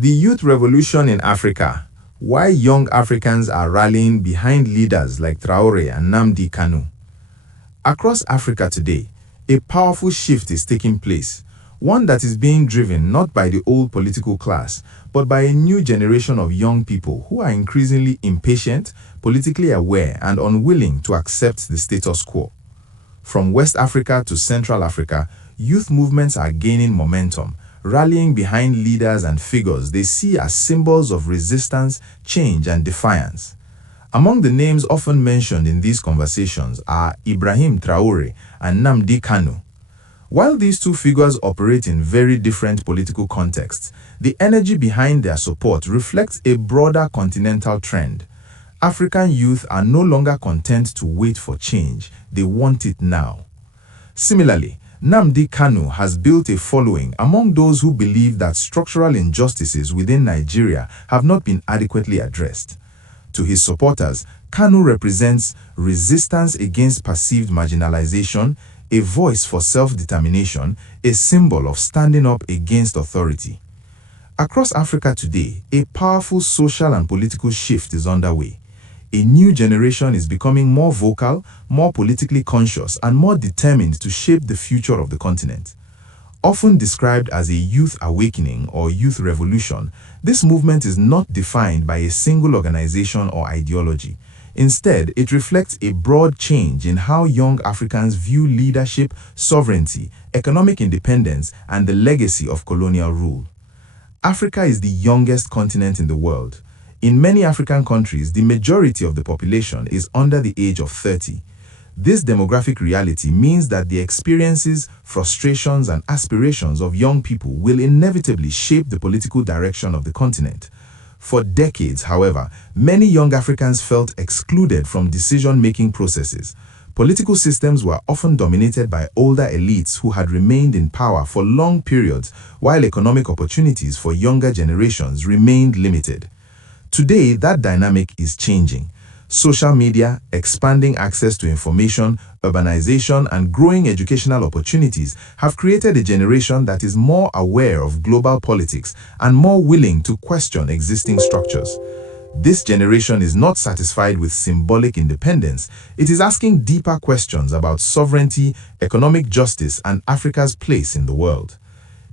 The youth revolution in Africa. Why young Africans are rallying behind leaders like Traoré and Nnamdi Kanu. Across Africa today, a powerful shift is taking place, one that is being driven not by the old political class, but by a new generation of young people who are increasingly impatient, politically aware, and unwilling to accept the status quo. From West Africa to Central Africa, youth movements are gaining momentum, rallying behind leaders and figures they see as symbols of resistance, change, and defiance. Among the names often mentioned in these conversations are Ibrahim Traoré and Nnamdi Kanu. While these two figures operate in very different political contexts, the energy behind their support reflects a broader continental trend. African youth are no longer content to wait for change, they want it now. Similarly, Nnamdi Kanu has built a following among those who believe that structural injustices within Nigeria have not been adequately addressed. To his supporters, Kanu represents resistance against perceived marginalization, a voice for self-determination, a symbol of standing up against authority. Across Africa today, a powerful social and political shift is underway. A new generation is becoming more vocal, more politically conscious, and more determined to shape the future of the continent. Often described as a youth awakening or youth revolution, this movement is not defined by a single organization or ideology. Instead, it reflects a broad change in how young Africans view leadership, sovereignty, economic independence, and the legacy of colonial rule. Africa is the youngest continent in the world. In many African countries, the majority of the population is under the age of 30. This demographic reality means that the experiences, frustrations, and aspirations of young people will inevitably shape the political direction of the continent. For decades, however, many young Africans felt excluded from decision-making processes. Political systems were often dominated by older elites who had remained in power for long periods, while economic opportunities for younger generations remained limited. Today, that dynamic is changing. Social media, expanding access to information, urbanization, and growing educational opportunities have created a generation that is more aware of global politics and more willing to question existing structures. This generation is not satisfied with symbolic independence. It is asking deeper questions about sovereignty, economic justice, and Africa's place in the world.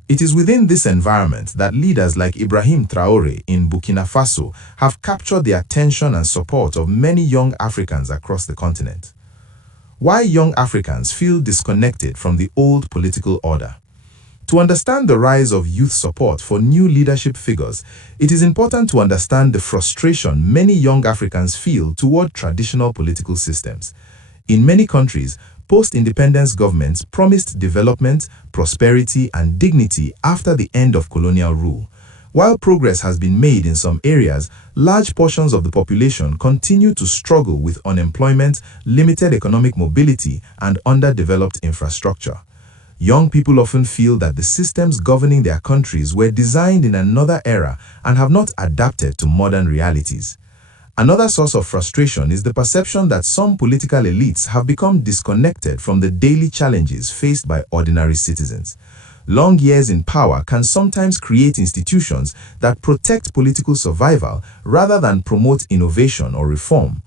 It is within this environment that leaders like Ibrahim Traoré in Burkina Faso have captured the attention and support of many young Africans across the continent. Why young Africans feel disconnected from the old political order. To understand the rise of youth support for new leadership figures, it is important to understand the frustration many young Africans feel toward traditional political systems. In many countries, post-independence governments promised development, prosperity, and dignity after the end of colonial rule. While progress has been made in some areas, large portions of the population continue to struggle with unemployment, limited economic mobility, and underdeveloped infrastructure. Young people often feel that the systems governing their countries were designed in another era and have not adapted to modern realities. Another source of frustration is the perception that some political elites have become disconnected from the daily challenges faced by ordinary citizens. Long years in power can sometimes create institutions that protect political survival rather than promote innovation or reform.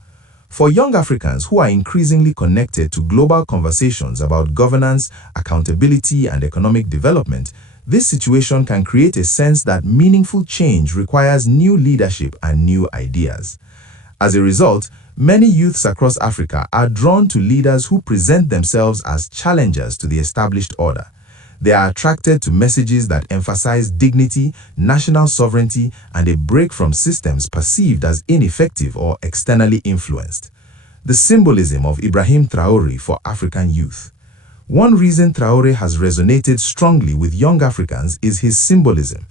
For young Africans who are increasingly connected to global conversations about governance, accountability, and economic development, this situation can create a sense that meaningful change requires new leadership and new ideas. As a result, many youths across Africa are drawn to leaders who present themselves as challengers to the established order. They are attracted to messages that emphasize dignity, national sovereignty, and a break from systems perceived as ineffective or externally influenced. The symbolism of Ibrahim Traoré for African youth. One reason Traoré has resonated strongly with young Africans is his symbolism.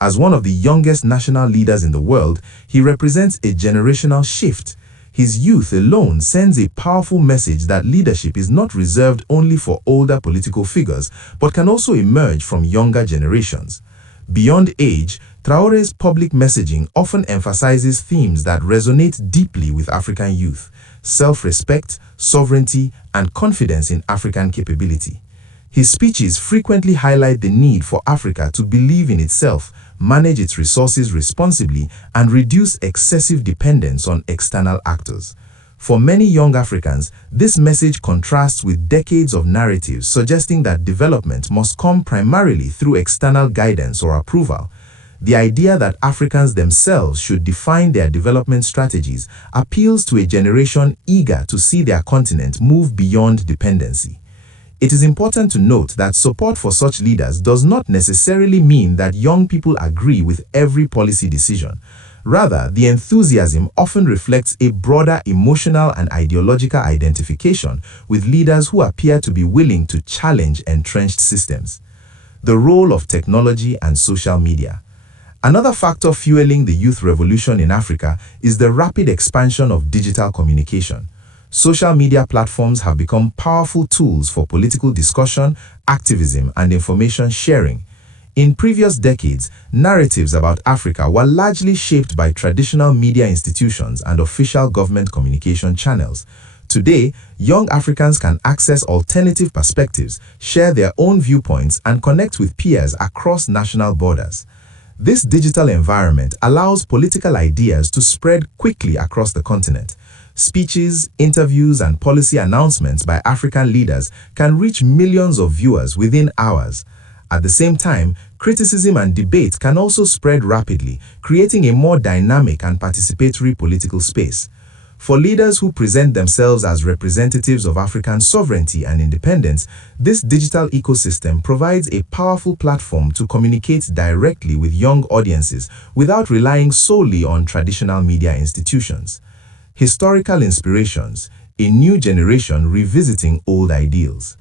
As one of the youngest national leaders in the world, he represents a generational shift. His youth alone sends a powerful message that leadership is not reserved only for older political figures, but can also emerge from younger generations. Beyond age, Traoré's public messaging often emphasizes themes that resonate deeply with African youth: self-respect, sovereignty, and confidence in African capability. His speeches frequently highlight the need for Africa to believe in itself, manage its resources responsibly, and reduce excessive dependence on external actors. For many young Africans, this message contrasts with decades of narratives suggesting that development must come primarily through external guidance or approval. The idea that Africans themselves should define their development strategies appeals to a generation eager to see their continent move beyond dependency. It is important to note that support for such leaders does not necessarily mean that young people agree with every policy decision. Rather, the enthusiasm often reflects a broader emotional and ideological identification with leaders who appear to be willing to challenge entrenched systems. The role of technology and social media. Another factor fueling the youth revolution in Africa is the rapid expansion of digital communication. Social media platforms have become powerful tools for political discussion, activism, and information sharing. In previous decades, narratives about Africa were largely shaped by traditional media institutions and official government communication channels. Today, young Africans can access alternative perspectives, share their own viewpoints, and connect with peers across national borders. This digital environment allows political ideas to spread quickly across the continent. Speeches, interviews, and policy announcements by African leaders can reach millions of viewers within hours. At the same time, criticism and debate can also spread rapidly, creating a more dynamic and participatory political space. For leaders who present themselves as representatives of African sovereignty and independence, this digital ecosystem provides a powerful platform to communicate directly with young audiences without relying solely on traditional media institutions. Historical inspirations, a new generation revisiting old ideals.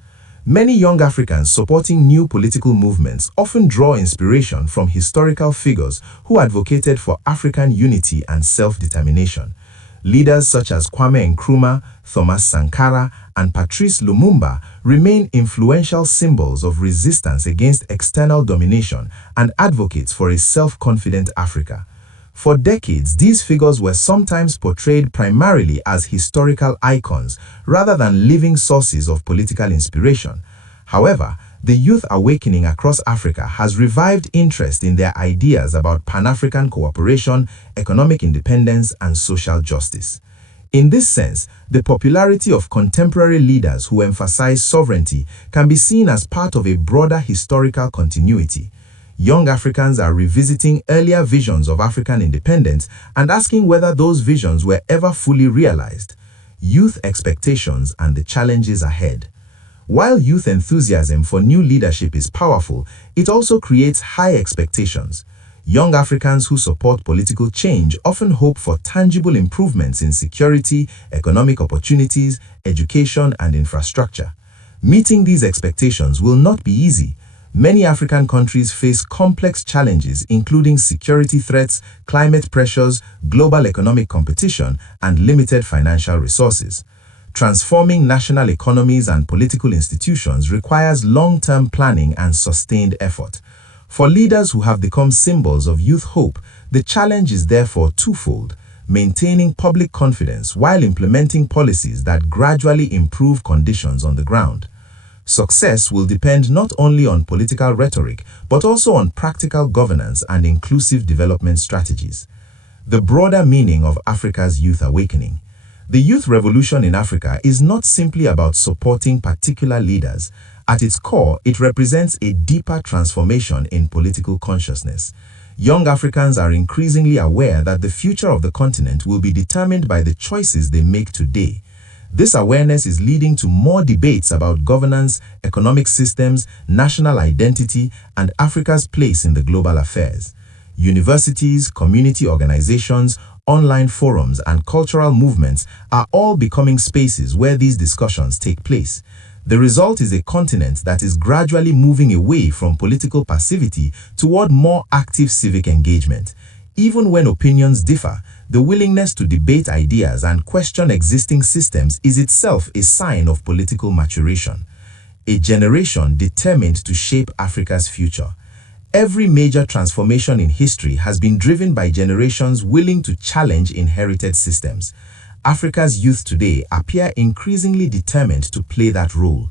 Many young Africans supporting new political movements often draw inspiration from historical figures who advocated for African unity and self-determination. Leaders such as Kwame Nkrumah, Thomas Sankara, and Patrice Lumumba remain influential symbols of resistance against external domination and advocates for a self-confident Africa. For decades, these figures were sometimes portrayed primarily as historical icons rather than living sources of political inspiration. However, the youth awakening across Africa has revived interest in their ideas about Pan-African cooperation, economic independence, and social justice. In this sense, the popularity of contemporary leaders who emphasize sovereignty can be seen as part of a broader historical continuity. Young Africans are revisiting earlier visions of African independence and asking whether those visions were ever fully realized. Youth expectations and the challenges ahead. While youth enthusiasm for new leadership is powerful, it also creates high expectations. Young Africans who support political change often hope for tangible improvements in security, economic opportunities, education, and infrastructure. Meeting these expectations will not be easy. Many African countries face complex challenges including security threats, climate pressures, global economic competition, and limited financial resources. Transforming national economies and political institutions requires long-term planning and sustained effort. For leaders who have become symbols of youth hope, the challenge is therefore twofold: maintaining public confidence while implementing policies that gradually improve conditions on the ground. Success will depend not only on political rhetoric, but also on practical governance and inclusive development strategies. The broader meaning of Africa's youth awakening. The youth revolution in Africa is not simply about supporting particular leaders. At its core, it represents a deeper transformation in political consciousness. Young Africans are increasingly aware that the future of the continent will be determined by the choices they make today. This awareness is leading to more debates about governance, economic systems, national identity, and Africa's place in the global affairs. Universities, community organizations, online forums, and cultural movements are all becoming spaces where these discussions take place. The result is a continent that is gradually moving away from political passivity toward more active civic engagement. Even when opinions differ, the willingness to debate ideas and question existing systems is itself a sign of political maturation. A generation determined to shape Africa's future. Every major transformation in history has been driven by generations willing to challenge inherited systems. Africa's youth today appear increasingly determined to play that role.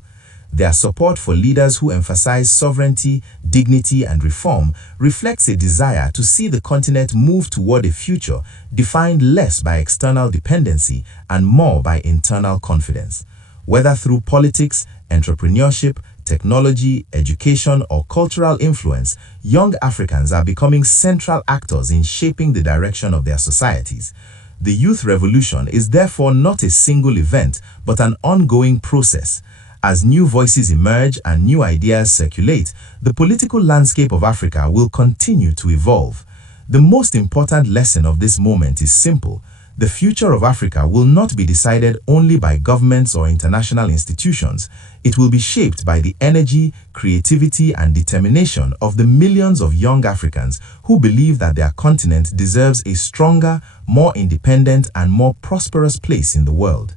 Their support for leaders who emphasize sovereignty, dignity, and reform reflects a desire to see the continent move toward a future defined less by external dependency and more by internal confidence. Whether through politics, entrepreneurship, technology, education, or cultural influence, young Africans are becoming central actors in shaping the direction of their societies. The youth revolution is therefore not a single event, but an ongoing process. As new voices emerge and new ideas circulate, the political landscape of Africa will continue to evolve. The most important lesson of this moment is simple. The future of Africa will not be decided only by governments or international institutions. It will be shaped by the energy, creativity, and determination of the millions of young Africans who believe that their continent deserves a stronger, more independent, and more prosperous place in the world.